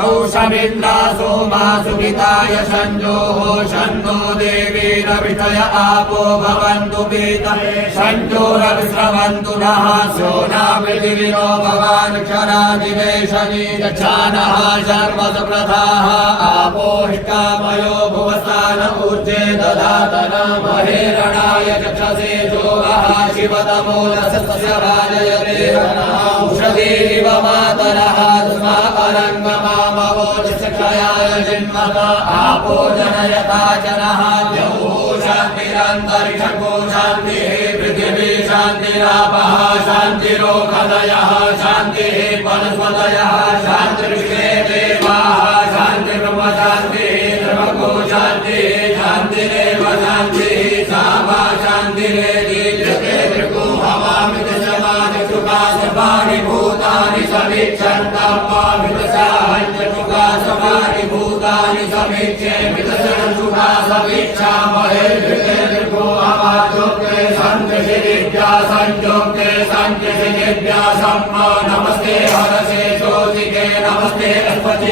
नौषमिन्द्रासो मासुगिताय संजोः शन्नो देवीर विषय आपो भवन्तु पीता संजोरविस्रवन्तु नः सोना पृथिविनो भवान् क्षरादिवेशनी गच्छानः सर्वसप्रथाः आपोष्टामयो भुवस्तान ऊर्जे दधातन महेरणाय चक्षसे जोगः शिवतमो रसस्य राजयते औषधीव मातरः तस्माकरङ्गमामवो निष्क्षयाय जिन्मत आपो जनयता जनः द्यौः शान्तिरन्तरिक्षको शान्तिः पृथिवी शान्तिरापः शान्तिरोषधयः शान्तिः वनस्पतयः शान्तिर्विश्वे देवाः शान्तिर्ब्रह्म शान्तिः सर्वको शान्तिः शान्तिरेव शान्तिः सामा शान्तिरेति जगते त्रिको हवामि दशमादिसुखासवानि भूतानि समीक्षन्तमामिदशाहञ्चुखासवानि भूतानि समीक्षे मिदशनसुखासमीक्षामहे जगते त्रिको हवाचोक्ते सन्त्यशिरिभ्या संयोक्ते सन्त्यशिरिभ्या सम्मा नमस्ते हरसे ज्योतिके नमस्ते